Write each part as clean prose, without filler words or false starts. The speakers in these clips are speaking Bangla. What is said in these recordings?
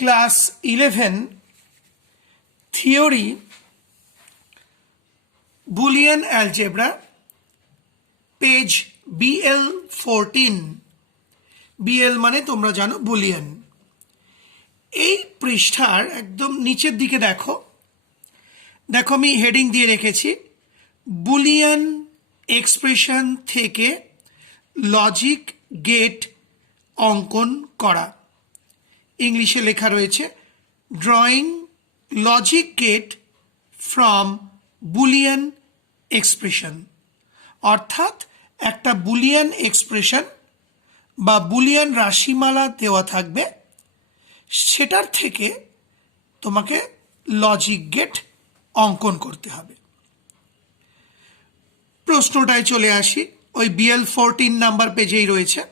Class 11 theory Boolean algebra page BL 14 BL মানে তোমরা জানো বুলিয়ান। এই পৃষ্ঠার একদম নিচের দিকে দেখো আমি হেডিং দিয়ে রেখেছি বুলিয়ান এক্সপ্রেশন থেকে লজিক গেট অঙ্কন করা। ইংলিশে লেখা রয়েছে drawing logic get from Boolean expression, অর্থাৎ একটা বুলিয়ান এক্সপ্রেশন বা বুলিয়ান রাশিমালা দেওয়া থাকবে, সেটার থেকে তোমাকে লজিক গেট অঙ্কন করতে হবে। প্রশ্নটায় চলে আসি, ওই BL 14 নাম্বার পেজেই রয়েছে।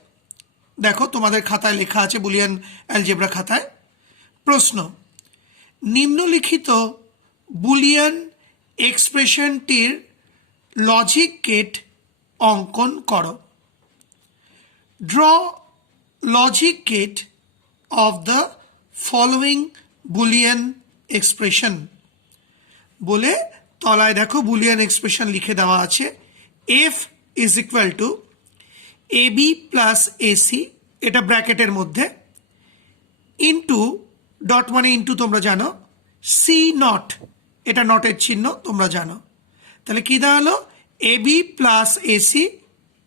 দেখো তোমাদের খাতায় লেখা আছে, বুলিয়ান অ্যালজেব্রা খাতায়। প্রশ্ন: নিম্নলিখিত বুলিয়ান এক্সপ্রেশনটির লজিক গেট অঙ্কন করো। Draw logic gate of the following Boolean expression বলে তলায় দেখো বুলিয়ান এক্সপ্রেশন লিখে দেওয়া আছে। F is equal to AB plus AC, এটা ব্র্যাকেটের মধ্যে, ইন্টু ডট মানে ইন্টু তোমরা জানো, সি নট এটা নটের চিহ্ন তোমরা জানো, তাহলে কি দাঁড়ালো AB plus AC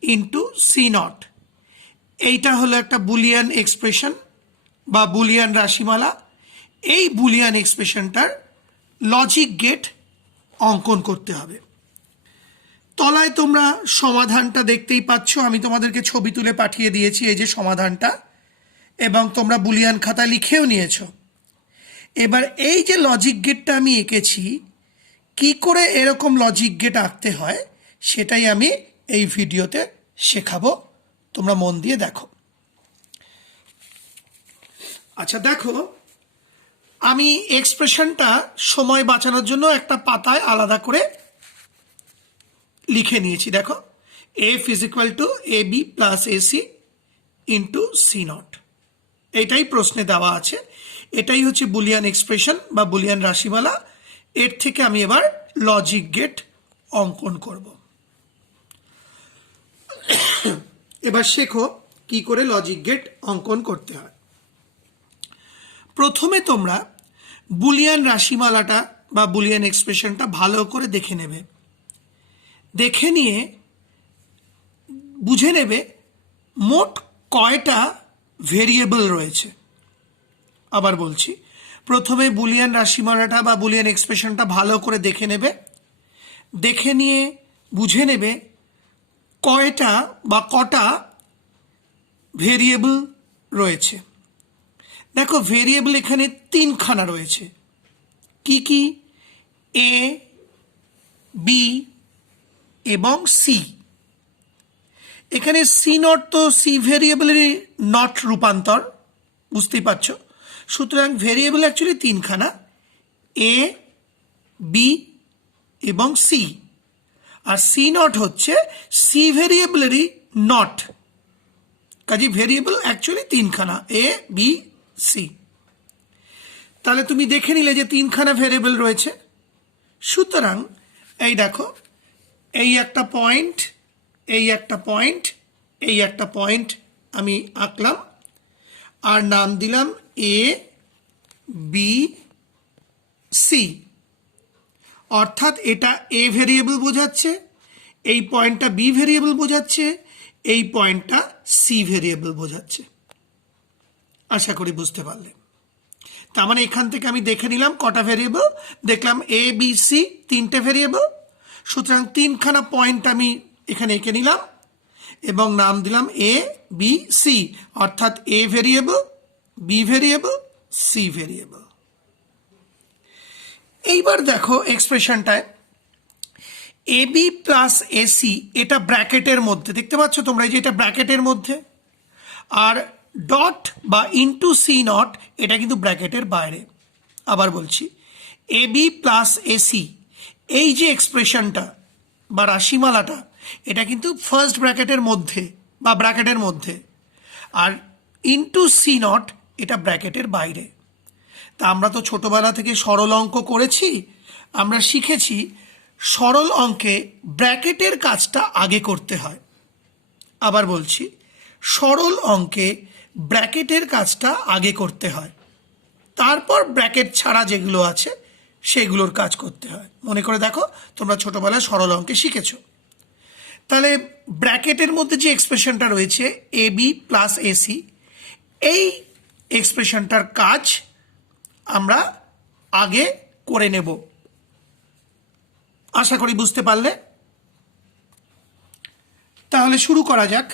into C not. এইটা হলো একটা বুলিয়ান এক্সপ্রেশন বা বুলিয়ান রাশিমালা। এই বুলিয়ান এক্সপ্রেশনটার লজিক গেট অঙ্কন করতে হবে। তলায় তোমরা সমাধানটা দেখতেই পাচ্ছ, আমি তোমাদেরকে ছবি তুলে পাঠিয়ে দিয়েছি, এই যে সমাধানটা, এবং তোমরা বুলিয়ান খাতা লিখেও নিয়েছ। এবার এই যে লজিক গেটটা আমি এঁকেছি, কি করে এরকম লজিক গেট আঁকতে হয় সেটাই আমি এই ভিডিওতে শেখাবো, তোমরা মন দিয়ে দেখো। আচ্ছা দেখো, আমি এক্সপ্রেশনটা সময় বাঁচানোর জন্য একটা পাতায় আলাদা করে লিখে নিয়েছি। দেখো F is equal to AB plus AC into C not, এটাই প্রশ্নে দেওয়া আছে। এটাই হচ্ছে বুলিয়ান এক্সপ্রেশন বা বুলিয়ান রাশিমালা। এর থেকে আমি এবার লজিক গেট অঙ্কন করব। এবার শেখো কি করে লজিক গেট অঙ্কন করতে হয়। প্রথমে তোমরা বুলিয়ান রাশিমালাটা বা বুলিয়ান এক্সপ্রেশনটা ভালো করে দেখে নেবে, দেখে নিয়ে বুঝে নেবে মোট কয়টা ভেরিয়েবল রয়েছে। আবার বলছি, প্রথমে বুলিয়ান রাশিমালাটা বা বুলিয়ান এক্সপ্রেশনটা ভালো করে দেখে নেবে, দেখে নিয়ে বুঝে নেবে কয়টা বা কটা ভেরিয়েবল রয়েছে। দেখো ভেরিয়েবল এখানে 3খানা রয়েছে। কি কি? A, B এবং C। এখানে সি নট তো সি ভেরিয়েবলেরই নট রূপান্তর, বুঝতেই পারছো। সুতরাং ভেরিয়েবল অ্যাকচুয়ালি 3খানা, A, B এবং C। আর সি নট হচ্ছে সি ভেরিয়েবলেরই নট, কাজে ভেরিয়েবল অ্যাকচুয়ালি 3খানা, A, B, C। তাহলে তুমি দেখে নিলে যে 3খানা ভেরিয়েবল রয়েছে। সুতরাং এই দেখো, এই একটা পয়েন্ট, এই একটা পয়েন্ট, এই একটা পয়েন্ট আমি আঁকলাম, আর নাম দিলাম A, B, C। অর্থাৎ এটা A ভেরিয়েবল বোঝাচ্ছে, এই পয়েন্টটা B ভেরিয়েবল বোঝাচ্ছে, এই পয়েন্টটা C ভেরিয়েবল বোঝাচ্ছে। আশা করি বুঝতে পারলে। তার মানে এখান থেকে আমি দেখে নিলাম কটা ভেরিয়েবল, দেখলাম A, B, C 3টে ভেরিয়েবল। সুতরাং 3খানা পয়েন্ট আমি এখানে এঁকে নিলাম এবং নাম দিলাম A, B, C, অর্থাৎ A variable, B variable, C variable. এইবার দেখো এক্সপ্রেশনটায় AB প্লাস AC, এটা ব্র্যাকেটের মধ্যে, দেখতে পাচ্ছ তোমরা যে এটা ব্র্যাকেটের মধ্যে, আর ডট বা ইন্টু সি নট এটা কিন্তু ব্র্যাকেটের বাইরে। আবার বলছি, AB প্লাস AC, এই যে এক্সপ্রেশনটা বা রাশিমালাটা, এটা কিন্তু ফার্স্ট ব্র্যাকেটের মধ্যে বা ব্র্যাকেটের মধ্যে, আর ইন্টু সি নট এটা ব্র্যাকেটের বাইরে। তা আমরা তো ছোটবেলা থেকে সরল অঙ্ক করেছি, আমরা শিখেছি সরল অঙ্কে ব্র্যাকেটের কাজটা আগে করতে হয়। আবার বলছি, সরল অঙ্কে ব্র্যাকেটের কাজটা আগে করতে হয়, তারপর ব্র্যাকেট ছাড়া যেগুলো আছে সেগুলোর কাজ করতে হয়। মনে করে দেখো, তোমরা ছোটবেলায় সরল অঙ্কে শিখেছো। তাহলে ব্র্যাকেটের মধ্যে যে এক্সপ্রেশনটা রয়েছে এ বি প্লাস এসি, এই এক্সপ্রেশনটার কাজ আমরা আগে করে নেব। আশা করি বুঝতে পারলে। তাহলে শুরু করা যাক।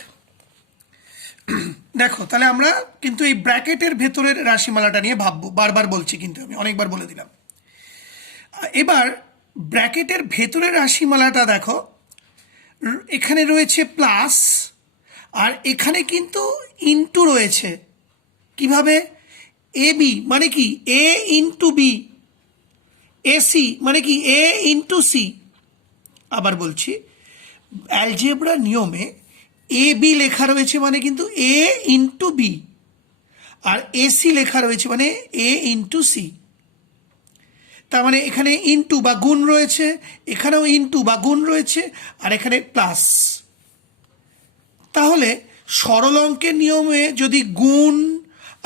দেখো, তাহলে আমরা কিন্তু এই ব্র্যাকেটের ভেতরের রাশিমালাটা নিয়ে ভাববো। বারবার বলছি, কিন্তু আমি অনেকবার বলে দিলাম। এবার ব্র্যাকেটের ভেতরের রাশিমালাটা দেখো, এখানে রয়েছে প্লাস, আর এখানে কিন্তু ইনটু রয়েছে। কিভাবে? এ বি মানে কি এ ইন্টু বি, এসি মানে কি এ ইন্টু সি। আবার বলছি, অ্যালজেব্রা নিয়মে এ বি লেখা রয়েছে মানে কিন্তু এ ইন্টু বি, আর এসি লেখা রয়েছে মানে এ ইন্টু সি। তার মানে এখানে ইন্টু বা গুণ রয়েছে, এখানেও ইন্টু বা গুণ রয়েছে, আর এখানে প্লাস। তাহলে সরল অঙ্কের নিয়মে যদি গুণ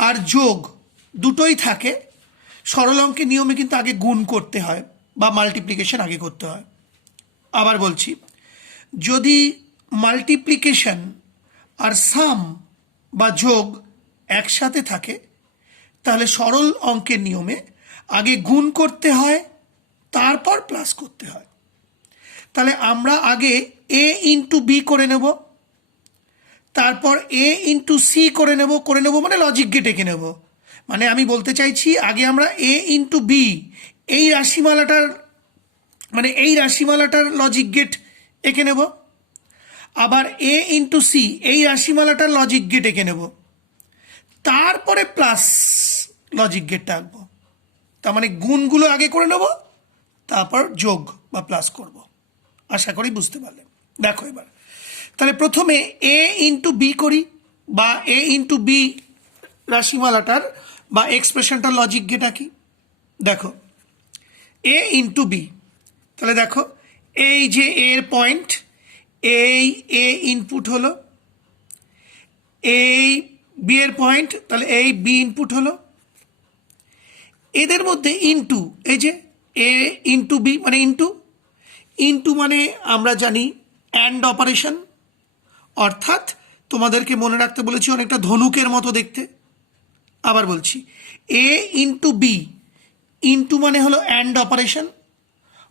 আর যোগ দুটোই থাকে, সরল অঙ্কের নিয়মে কিন্তু আগে গুণ করতে হয় বা মাল্টিপ্লিকেশন আগে করতে হয়। আবার বলছি, যদি মাল্টিপ্লিকেশন আর সাম বা যোগ একসাথে থাকে, তাহলে সরল অঙ্কের নিয়মে আগে গুণ করতে হয়, তারপর প্লাস করতে হয়। তাহলে আমরা আগে এ ইন্টু বি করে নেব, তারপর এ ইন্টু সি করে নেব মানে লজিক গেট এঁকে নেব। মানে আমি বলতে চাইছি, আগে আমরা এ ইন্টু বি এই রাশিমালাটার লজিক গেট এঁকে নেব, আবার এ ইন্টু সি এই রাশিমালাটার লজিক গেট এঁকে নেব, তারপরে প্লাস লজিক গেটটা আঁকবো। তার মানে গুণগুলো আগে করে নেব, তারপর যোগ বা প্লাস করব। আশা করি বুঝতে পারলেন। দেখো এবার, তাহলে প্রথমে এ ইন্টু বি করি, বা এ ইন্টু বি রাশিমালাটার বা এক্সপ্রেশনটার লজিক গেট আঁকি। দেখো, এ ইন্টু বি, তাহলে দেখো এই যে এর পয়েন্ট, এই এ ইনপুট হলো, এই বি এর পয়েন্ট, তাহলে এই বি ইনপুট হলো। এদের মধ্যে ইন্টু, এই যে এ ইন্টু বি মানে ইন্টু মানে আমরা জানি অ্যান্ড অপারেশন, অর্থাৎ তোমাদেরকে মনে রাখতে বলেছি অনেকটা ধনুকের মতো দেখতে। আবার বলছি, এ ইন্টু বি, ইন্টু মানে হলো অ্যান্ড অপারেশন,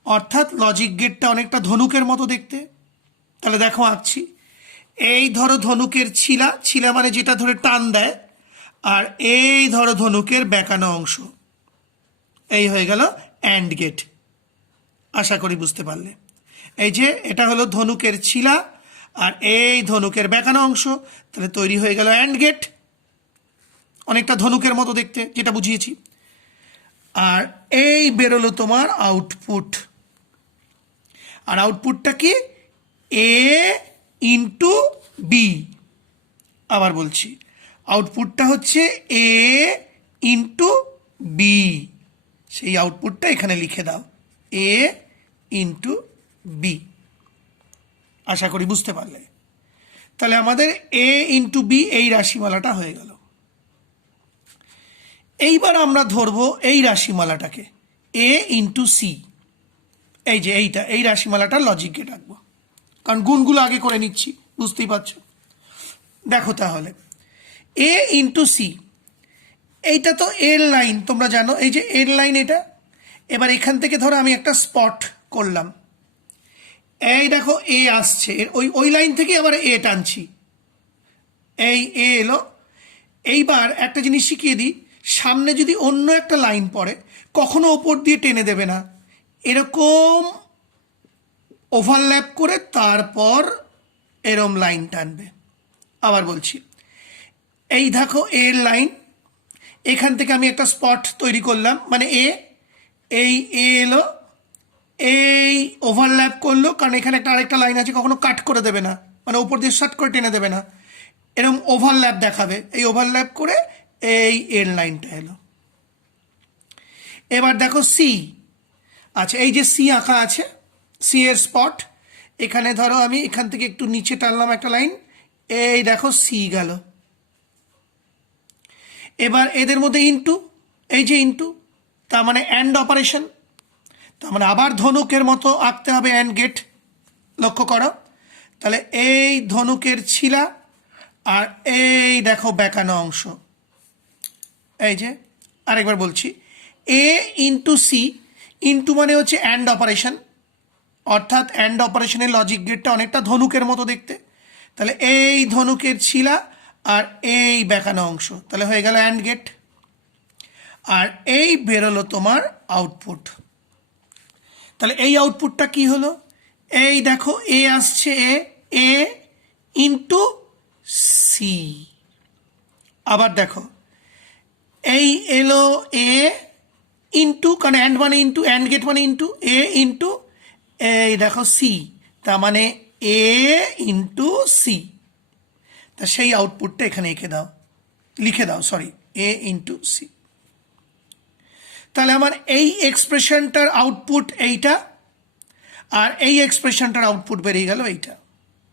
অর্থাৎ লজিক গেটটা অনেকটা ধনুকের মতো দেখতে। তাহলে দেখো আঁকছি, এই ধরো ধনুকের ছিলা মানে যেটা ধরে টান দেয়, আর এই ধরো ধনুকের বেঁকানো অংশ, এই হয়ে গেল অ্যান্ড গেট। আশা করি বুঝতে পারলে। এই যে এটা হলো ধনুকের ছিলা, আর এই ধনুকের বেঁকানো অংশ, তাহলে তৈরি হয়ে গেল অ্যান্ড গেট, অনেকটা ধনুকের মতো দেখতে, যেটা বুঝিয়েছি। আর এই বেরোলো তোমার আউটপুট, আর আউটপুটটা কি এ ইন্টু বি। আবার বলছি, আউটপুটটা হচ্ছে এ ইন্টু বি, সেই আউটপুটটা এখানে লিখে দাও, এ ইন্টু বি। আশা করি বুঝতে পারলে। তাহলে আমাদের এ ইন্টু বি এই রাশিমালাটা হয়ে গেল। এইবার আমরা ধরবো এই রাশিমালাটাকে এ ইন্টু সি, এই যে এই রাশিমালাটার লজিক গেট আঁকবো, কারণ গুণগুলো আগে করে নিচ্ছি, বুঝতেই পারছো। দেখো তাহলে এ ইন্টু সি, এইটা তো এর লাইন, তোমরা জানো এই যে এর লাইন এটা। এবার এখান থেকে ধরো আমি একটা স্পট করলাম, এই দেখো এ আসছে, ওই লাইন থেকে আবার এ টানছি, এই এ এলো। এইবার একটা জিনিস শিখিয়ে দিই, সামনে যদি অন্য একটা লাইন পড়ে, কখনো ওপর দিয়ে টেনে দেবে না, এরকম ওভারল্যাপ করে তারপর এরম লাইন টানবে। আবার বলছি, এই দেখো এর লাইন, এখান থেকে আমি একটা স্পট তৈরি করলাম, মানে এই এ এলো, এই ওভারল্যাপ করলো, কারণ এখানে একটা আরেকটা লাইন আছে, কখনো কাট করে দেবে না, মানে ওপর দিয়ে শার্ট করে টেনে দেবে না, এরকম ওভারল্যাপ দেখাবে, এই ওভারল্যাপ করে এই এর লাইনটা এলো। এবার দেখো সি। আচ্ছা, এই যে সি আঁকা আছে, সি এর স্পট, এখানে ধরো আমি এখান থেকে একটু নিচে টানলাম একটা লাইন, এই দেখো সি গেল। এবার এদের মধ্যে ইনটু, এই যে ইনটু, তার মানে অ্যান্ড অপারেশন, তার মানে আবার ধনুকের মতো আঁকতে হবে অ্যান্ড গেট। লক্ষ্য করো, তাহলে এই ধনুকের ছিলা আর এই দেখো বেঁকানো অংশ। এই যে আরেকবার বলছি, এ ইন্টু সি, ইন্টু মানে হচ্ছে অ্যান্ড অপারেশন, অর্থাৎ অ্যান্ড অপারেশনের লজিক গেটটা অনেকটা ধনুকের মতো দেখতে। তাহলে এই ধনুকের ছিলা আর এই বেঁকানো অংশ, তাহলে হয়ে গেল অ্যান্ড গেট। আর এই বেরোলো তোমার আউটপুট। তাহলে এই আউটপুটটা কি হলো? এই দেখো এ আসছে, এ ইন্টু সি। আবার দেখো এই এলো এ ইন্টু, কারণ অ্যান্ড মানে ইন্টু, অ্যান্ড গেট মানে ইন্টু, এ ইন্টু এই দেখো সি, তার মানে এ ইন্টু সি। তা সেই আউটপুটটা এখানে লিখে দাও, সরি, এ ইন্টু সি। তাহলে আমার এই এক্সপ্রেশনটার আউটপুট এইটা, আর এই এক্সপ্রেশনটার আউটপুট বেরিয়ে গেল এইটা।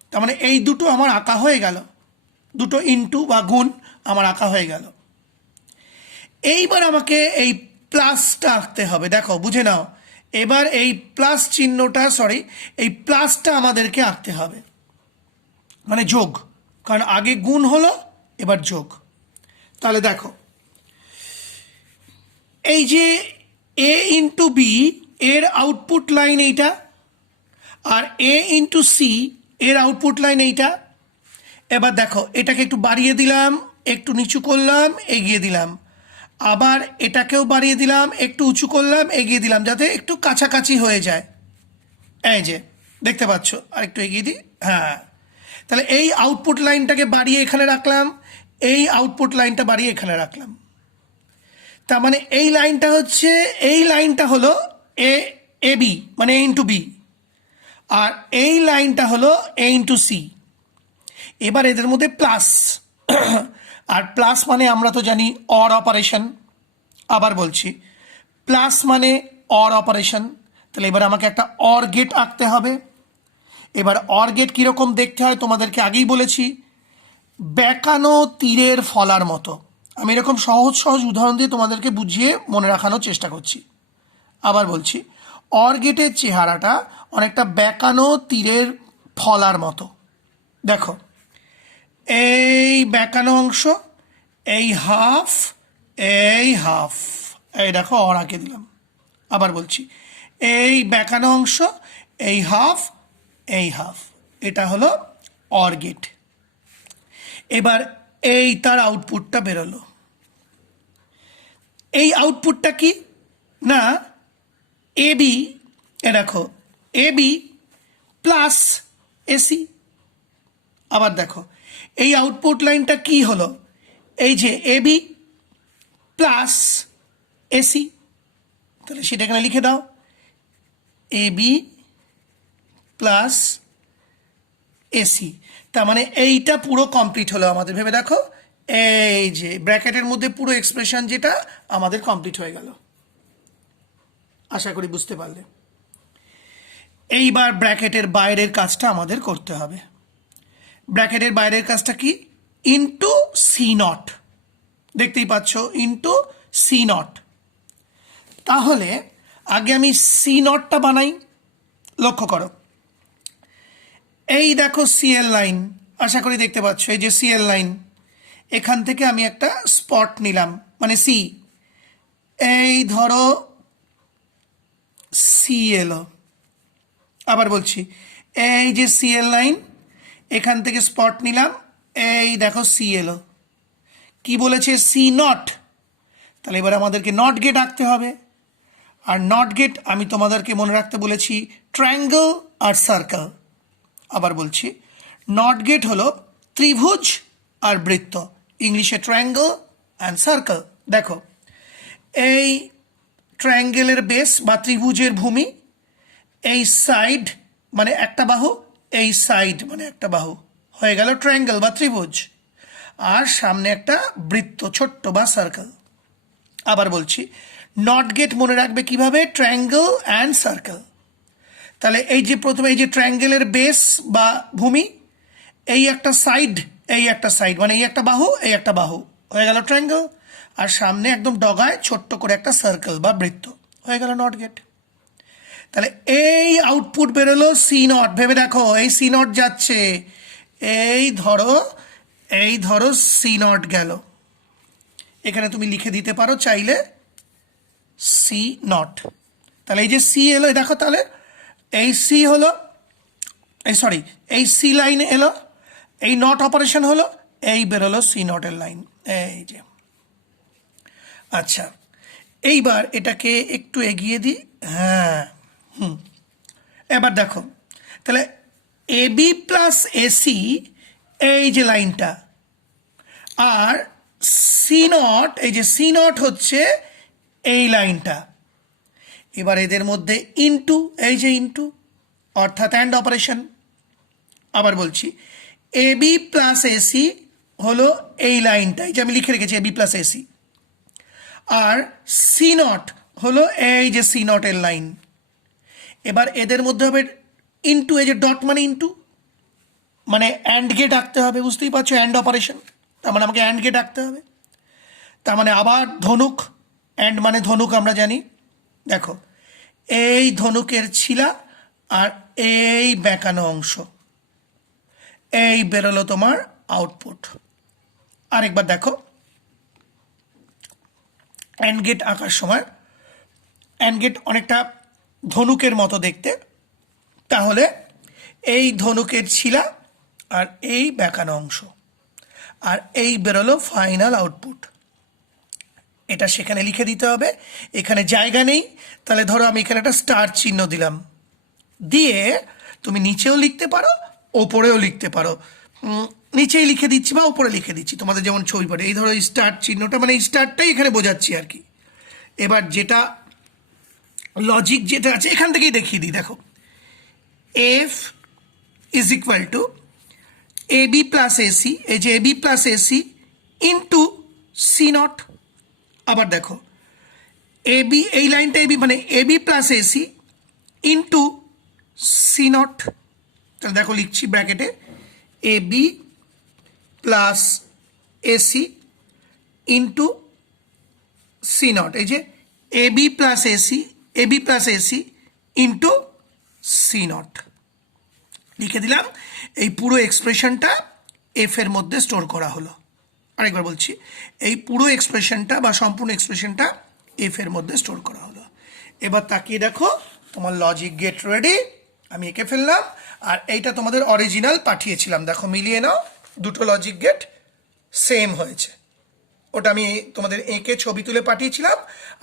তার মানে এই দুটো আমার আঁকা হয়ে গেল, দুটো ইনটু বা গুণ আমার আঁকা হয়ে গেল। এইবার আমাকে এই প্লাসটা আঁকতে হবে। দেখো বুঝে নাও, এবার এই প্লাস চিহ্নটা, সরি, এই প্লাসটা আমাদেরকে আঁকতে হবে, মানে যোগ, কারণ আগে গুণ হলো, এবার যোগ। তাহলে দেখো এই যে এ ইন্টু বি এর আউটপুট লাইন এইটা, আর এ ইন্টু সি এর আউটপুট লাইন এইটা। এবার দেখো এটাকে একটু বাড়িয়ে দিলাম, একটু নিচু করলাম, এগিয়ে দিলাম, আবার এটাকেও বাড়িয়ে দিলাম, একটু উঁচু করলাম, এগিয়ে দিলাম, যাতে একটু কাছাকাছি হয়ে যায়। এই যে দেখতে পাচ্ছ, আর একটু এগিয়ে দিই, হ্যাঁ। তাহলে এই আউটপুট লাইনটাকে বাড়িয়ে এখানে রাখলাম, এই আউটপুট লাইনটা বাড়িয়ে এখানে রাখলাম। তার মানে এই লাইনটা হচ্ছে, এই লাইনটা হলো এ বি, মানে এ ইন্টু বি, আর এই লাইনটা হলো এ ইন্টু সি। এবার এদের মধ্যে প্লাস, আর প্লাস মানে আমরা তো জানি অর অপারেশন। আবার বলছি, প্লাস মানে অর অপারেশন। তাহলে এবার আমাকে একটা অর গেট আঁকতে হবে। এবার অর গেট কীরকম দেখতে হয় তোমাদেরকে আগেই বলেছি, বেঁকানো তীরের ফলার মতো। আমি এরকম সহজ সহজ উদাহরণ দিয়ে তোমাদেরকে বুঝিয়ে মনে রাখানোর চেষ্টা করছি। আবার বলছি, অর গেটের চেহারাটা অনেকটা বেঁকানো তীরের ফলার মতো। দেখো এই বেঁকানো অংশ, এই হাফ, এই হাফ, এই দেখো অর আঁকে দিলাম। আবার বলছি, এই বেঁকানো অংশ, এই হাফ, এই হাফ, এটা হলো অর গেট। এবার এই তার আউটপুটটা বেরোলো। এই আউটপুটটা কি না, এ বি, এ দেখো এ বি প্লাস এসি। আবার দেখো এই আউটপুট লাইনটা কি হলো, এই যে এ বি প্লাস এসি। তাহলে সেটা এখানে লিখে দাও, এ বি প্লাস এসি। তার মানে এইটা পুরো কমপ্লিট হলো আমাদের। ভেবে দেখো, এই যে ব্র্যাকেটের মধ্যে পুরো এক্সপ্রেশন যেটা আমাদের কমপ্লিট হয়ে গেল। আশা করি বুঝতে পারলে। এইবার ব্র্যাকেটের বাইরের কাজটা আমাদের করতে হবে। ব্র্যাকেটের বাইরের কাজটা কি, ইন্টু সি নট, দেখতেই পাচ্ছ ইন্টু সি নট। তাহলে আগে আমি সি নটটা বানাই। লক্ষ্য করো, এই দেখো সিএল লাইন, আশা করি দেখতে পাচ্ছ, এই যে সিএল লাইন, এখান থেকে আমি একটা স্পট নিলাম, মানে সি। এই ধরো সি এলো। আবার বলছি, এই যে সিএল লাইন, এখান থেকে স্পট নিলাম, এই দেখো সি এলো। কি বলেছে, সি নট। তাহলে এবার আমাদেরকে নট গেট আঁকতে হবে। আর নট গেট আমি তোমাদেরকে মনে রাখতে বলেছি ট্রায়াঙ্গেল আর সার্কেল। আবার বলছি, নট গেট হলো ত্রিভুজ আর বৃত্ত, ইংলিশে ট্রায়াঙ্গেল অ্যান্ড সার্কেল। দেখো এই ট্রায়াঙ্গেলের বেস বা ত্রিভুজের ভূমি, এই সাইড মানে একটা বাহু, এই সাইড মানে একটা বাহু, হয়ে গেল ট্রায়াঙ্গেল বা ত্রিভুজ। আর সামনে একটা বৃত্ত ছোট্ট বা সার্কেল। আবার বলছি, নট গেট মনে রাখবে কিভাবে, ট্রায়াঙ্গেল অ্যান্ড সার্কেল। তাহলে এই যে প্রথমে এই যে ট্রায়াঙ্গেলের বেস বা ভূমি, এই একটা সাইড, এই একটা সাইড, মানে এই একটা বাহু, এই একটা বাহু, হয়ে গেল ট্রায়াঙ্গেল। আর সামনে একদম ডগায় ছোট্ট করে একটা সার্কেল বা বৃত্ত, হয়ে গেল নট গেট। তাহলে এই আউটপুট বেরোলো সি নট। ভেবে দেখো, এই সি নট যাচ্ছে, এই ধরো সি নট গেল। এখানে তুমি লিখে দিতে পারো চাইলে সি নট। তাহলে এই যে সি এলো, দেখো তাহলে এই সি হলো, এই সি লাইন এলো, এই নট অপারেশন হলো, এই বেরোলো সি নটের লাইন, এই যে। আচ্ছা, এইবার এটাকে একটু এগিয়ে দিই। হ্যাঁ, এবার দেখো, তাহলে এ বি প্লাস এসি, এই যে লাইনটা, আর সি নট, এই যে সি নট হচ্ছে এই লাইনটা। এবার এদের মধ্যে ইনটু, এই যে ইনটু, অর্থাৎ অ্যান্ড অপারেশন। আবার বলছি, এ বি প্লাস এসি হলো এই লাইনটা, এই যে আমি লিখে রেখেছি এ বি প্লাস এসি, আর সি নট হলো এই যে সি নটের লাইন। এবার এদের মধ্যে হবে ইনটু, এই যে ডট মানে ইনটু, মানে অ্যান্ড গেট আঁকতে হবে, বুঝতেই পারছো, অ্যান্ড অপারেশন, তার মানে আমাকে অ্যান্ড গেট আঁকতে হবে। তার মানে আবার ধনুক, অ্যান্ড মানে ধনুক আমরা জানি। দেখো, এই ধনুকের ছিলা আর এই বেঁকানো অংশ, এই বেরোলো তোমার আউটপুট। আরেকবার দেখো, অ্যান্ড গেট আঁকার সময় অ্যান্ড গেট অনেকটা ধনুকের মতো দেখতে, তাহলে এই ধনুকের ছিলা আর এই বেঁকানো অংশ, আর এই বেরোলো ফাইনাল আউটপুট। এটা সেখানে লিখে দিতে হবে, এখানে জায়গা নেই, তাহলে ধরো আমি এখানে একটা স্টার চিহ্ন দিলাম, দিয়ে তুমি নিচেও লিখতে পারো, ওপরেও লিখতে পারো। নিচেই লিখে দিচ্ছি বা ওপরে লিখে দিচ্ছি, তোমাদের যেমন ছবি পড়ে। এই ধরো স্টার চিহ্নটা, মানে স্টারটাই এখানে বোঝাচ্ছি আর কি। এবার যেটা লজিক যেটা আছে এখান থেকেই দেখিয়ে দিই। দেখো, F is equal to A B plus AC, এই যে A B plus AC into C not. আবার দেখো, এ বি, এই লাইনটা এ বি, মানে A B plus AC into C not. তাহলে দেখো লিখছি ব্র্যাকেটে A B plus AC into C not, এই যে A B plus AC into C not লিখে দিলাম। এই পুরো এক্সপ্রেশনটা এফ এর মধ্যে স্টোর করা হলো। আরেকবার বলছি, এই পুরো এক্সপ্রেশনটা বা সম্পূর্ণ এক্সপ্রেশনটা এফ এর মধ্যে স্টোর করা হলো। এবার তাকিয়ে দেখো, তোমার লজিক গেট রেডি, আমি এঁকে ফেললাম। আর এইটা তোমাদের অরিজিনাল পাঠিয়েছিলাম, দেখো মিলিয়ে নাও, দুটো লজিক গেট সেম হয়েছে। ওটা আমি তোমাদের এঁকে ছবি তুলে পাঠিয়েছিলাম,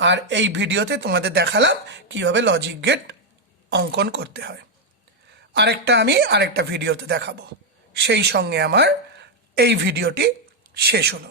আর এই ভিডিওতে তোমাদের দেখালাম কিভাবে লজিক গেট অঙ্কন করতে হয়। আরেকটা আমি আরেকটা ভিডিওতে দেখাবো। সেই সঙ্গে আমার এই ভিডিওটি শেষ হলো।